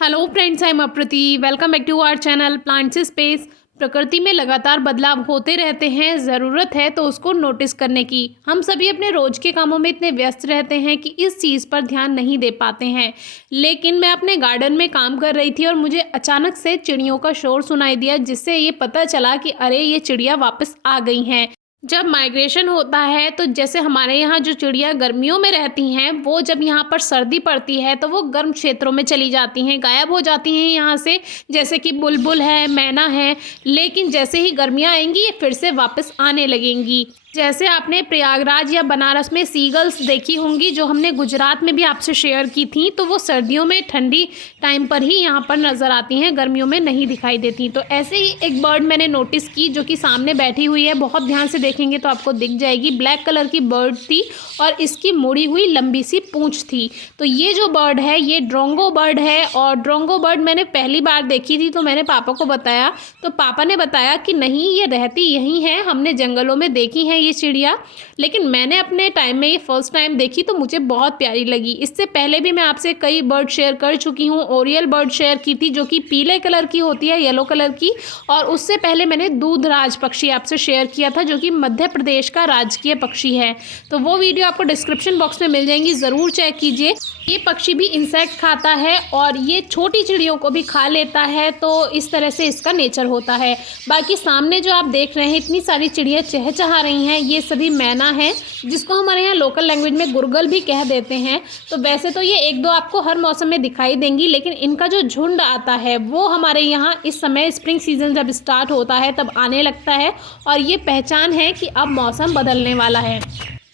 Hello friends, I am Aprati. Welcome back to our channel plants space. प्रकृति में लगातार बदलाव होते रहते हैं। ज़रूरत है तो उसको नोटिस करने की। हम सभी अपने रोज के कामों में इतने व्यस्त रहते हैं कि इस चीज़ पर ध्यान नहीं दे पाते हैं। लेकिन मैं अपने गार्डन में काम कर रही थी और मुझे अचानक से चिड़ियों का शोर सुनाई दिया, जिससे ये पता चला कि अरे ये चिड़िया वापस आ गई हैं। जब माइग्रेशन होता है तो जैसे हमारे यहाँ जो चिड़िया गर्मियों में रहती हैं, वो जब यहाँ पर सर्दी पड़ती है तो वो गर्म क्षेत्रों में चली जाती हैं, गायब हो जाती हैं यहाँ से। जैसे कि बुलबुल है, मैना है। लेकिन जैसे ही गर्मियाँ आएंगी ये फिर से वापस आने लगेंगी। जैसे आपने प्रयागराज या बनारस में सीगल्स देखी होंगी, जो हमने गुजरात में भी आपसे शेयर की थी, तो वो सर्दियों में ठंडी टाइम पर ही यहाँ पर नज़र आती हैं, गर्मियों में नहीं दिखाई देती। तो ऐसे ही एक बर्ड मैंने नोटिस की जो कि सामने बैठी हुई है। बहुत ध्यान से देखेंगे तो आपको दिख जाएगी। ब्लैक कलर की बर्ड थी और इसकी मुड़ी हुई लंबी सी पूँछ थी। तो ये जो बर्ड है ये ड्रोंगो बर्ड है। और ड्रोंगो बर्ड मैंने पहली बार देखी थी तो मैंने पापा को बताया, तो पापा ने बताया कि नहीं, ये रहती यहीं है, हमने जंगलों में देखी है ये चिड़िया। लेकिन मैंने अपने टाइम में ये फर्स्ट टाइम देखी तो मुझे बहुत प्यारी लगी। इससे पहले भी मैं आपसे कई बर्ड शेयर कर चुकी हूँ। ओरियल बर्ड शेयर की थी जो कि पीले कलर की होती है, येलो कलर की। और उससे पहले मैंने दूधराज पक्षी आपसे शेयर किया था जो कि मध्य प्रदेश का राजकीय पक्षी है। तो वो वीडियो आपको डिस्क्रिप्शन बॉक्स में मिल जाएंगी, ज़रूर चेक कीजिए। ये पक्षी भी इंसेक्ट खाता है और ये छोटी चिड़ियों को भी खा लेता है। तो इस तरह से इसका नेचर होता है। बाकी सामने जो आप देख रहे हैं इतनी सारी चिड़िया चहचहा रही हैं, ये सभी मैना है, जिसको हमारे यहाँ लोकल लैंग्वेज में गुरगल भी कह देते हैं। तो वैसे तो ये एक दो आपको हर मौसम में दिखाई देंगी, लेकिन इनका जो झुंड आता है वो हमारे यहाँ इस समय स्प्रिंग सीजन जब स्टार्ट होता है तब आने लगता है। और ये पहचान है कि अब मौसम बदलने वाला है।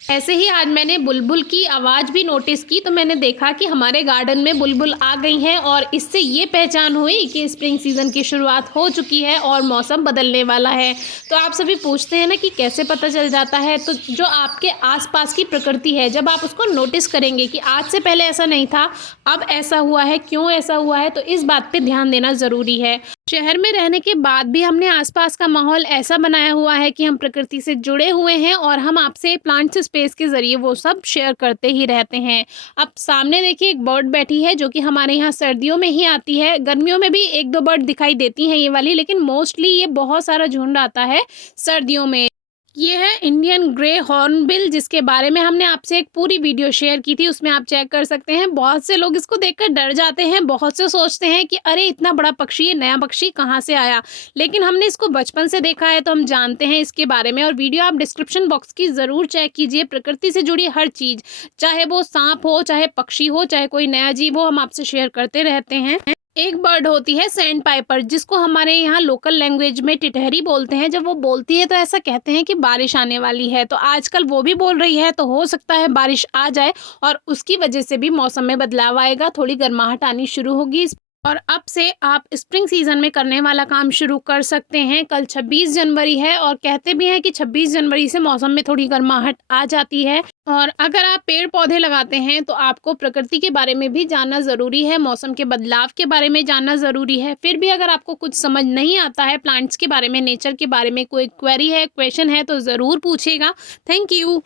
ऐसे ही आज मैंने बुलबुल की आवाज़ भी नोटिस की, तो मैंने देखा कि हमारे गार्डन में बुलबुल आ गई हैं और इससे ये पहचान हुई कि स्प्रिंग सीज़न की शुरुआत हो चुकी है और मौसम बदलने वाला है। तो आप सभी पूछते हैं ना कि कैसे पता चल जाता है, तो जो आपके आसपास की प्रकृति है, जब आप उसको नोटिस करेंगे कि आज से पहले ऐसा नहीं था, अब ऐसा हुआ है, क्यों ऐसा हुआ है, तो इस बात पर ध्यान देना ज़रूरी है। शहर में रहने के बाद भी हमने आसपास का माहौल ऐसा बनाया हुआ है कि हम प्रकृति से जुड़े हुए हैं और हम आपसे प्लांट्स स्पेस के ज़रिए वो सब शेयर करते ही रहते हैं। अब सामने देखिए एक बर्ड बैठी है जो कि हमारे यहाँ सर्दियों में ही आती है। गर्मियों में भी एक दो बर्ड दिखाई देती हैं ये वाली, लेकिन मोस्टली ये बहुत सारा झुंड आता है सर्दियों में। ये है इंडियन ग्रे हॉर्नबिल, जिसके बारे में हमने आपसे एक पूरी वीडियो शेयर की थी, उसमें आप चेक कर सकते हैं। बहुत से लोग इसको देखकर डर जाते हैं, बहुत से सोचते हैं कि अरे इतना बड़ा पक्षी, ये नया पक्षी कहाँ से आया। लेकिन हमने इसको बचपन से देखा है तो हम जानते हैं इसके बारे में। और वीडियो आप डिस्क्रिप्शन बॉक्स की ज़रूर चेक कीजिए। प्रकृति से जुड़ी हर चीज़, चाहे वो सांप हो, चाहे पक्षी हो, चाहे कोई नया जीव हो, हम आपसे शेयर करते रहते हैं। एक बर्ड होती है सैंड पाइपर, जिसको हमारे यहाँ लोकल लैंग्वेज में टिटहरी बोलते हैं। जब वो बोलती है तो ऐसा कहते हैं कि बारिश आने वाली है। तो आजकल वो भी बोल रही है, तो हो सकता है बारिश आ जाए और उसकी वजह से भी मौसम में बदलाव आएगा, थोड़ी गर्माहट आनी शुरू होगी। और अब से आप स्प्रिंग सीजन में करने वाला काम शुरू कर सकते हैं। कल 26 जनवरी है और कहते भी हैं कि 26 जनवरी से मौसम में थोड़ी गर्माहट आ जाती है। और अगर आप पेड़ पौधे लगाते हैं तो आपको प्रकृति के बारे में भी जानना ज़रूरी है, मौसम के बदलाव के बारे में जानना ज़रूरी है। फिर भी अगर आपको कुछ समझ नहीं आता है प्लांट्स के बारे में, नेचर के बारे में, कोई क्वेरी है, क्वेश्चन है, तो ज़रूर पूछिएगा। Thank you.